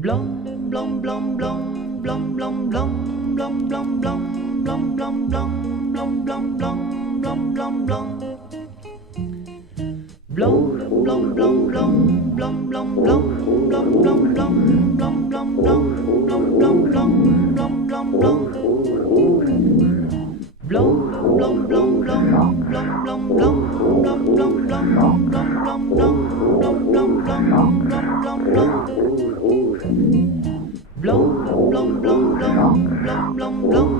Blom, blom, blom, blom, blom, blom, blom, blom, blom, blom, blom, blom, blom, blom, blom, blom, blom, blom, blom. Blom, blom, blom, blom, blom, blom, blom, blom, blom, blom, blom, blom, blom, blom, blom, blom, blom, blom, blom. Blom, blom, blom, blom, blom, blom, blom, blom, blom, blom, blom, blom, blom, blom, blom, blom, blom, blom, blom. Blom, blom, blom, blom, blom, blom, blom,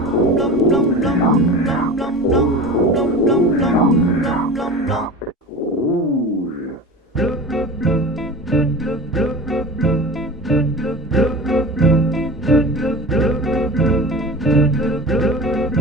blom, blom, blom, blom, blom, blom, blom, blom, blom, blom, blom. Rouge. Bleu, bleu, bleu, bleu, bleu, bleu, bleu, bleu, bleu, bleu, bleu, bleu, bleu, bleu, bleu, bleu,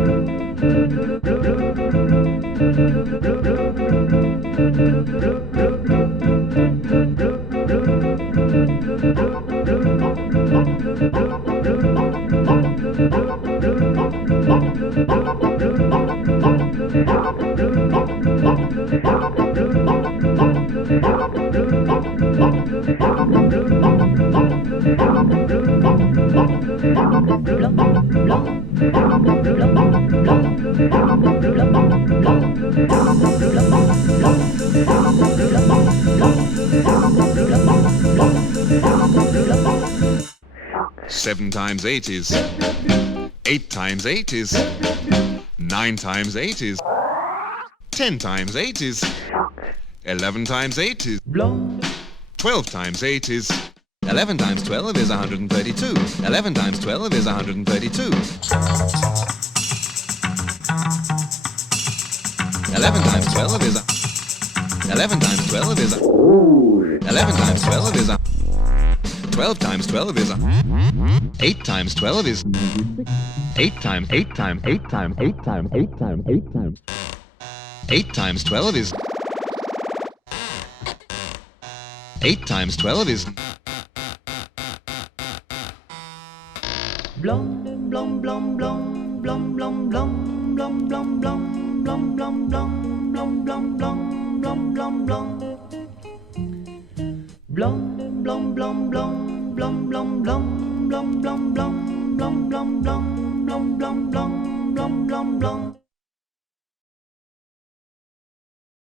Seven times eight is 8 times 8 is 9 times 8 is 10 times 8 is 11 times 8 is 12 times 8 is 11 times 12 is 132. 11 times 12 is 132. 11 times 12 is 11 times 12 is 11 times 12 is 12 times 12 is 8 times 12 is 8 times 8 times 8 times 8 times 8 times 8 times 8 times 12 is 8 times 12 is Blom, blom, blom, blom, blom, blom, blom, blom, blom, blom, blom, blom, blom, blom, blom, blom, blom, blom, blom. Blom, blom, blom, blom, blom, blom, blom, blom, blom, blom, blom, blom, blom, blom, blom, blom, blom, blom, blom.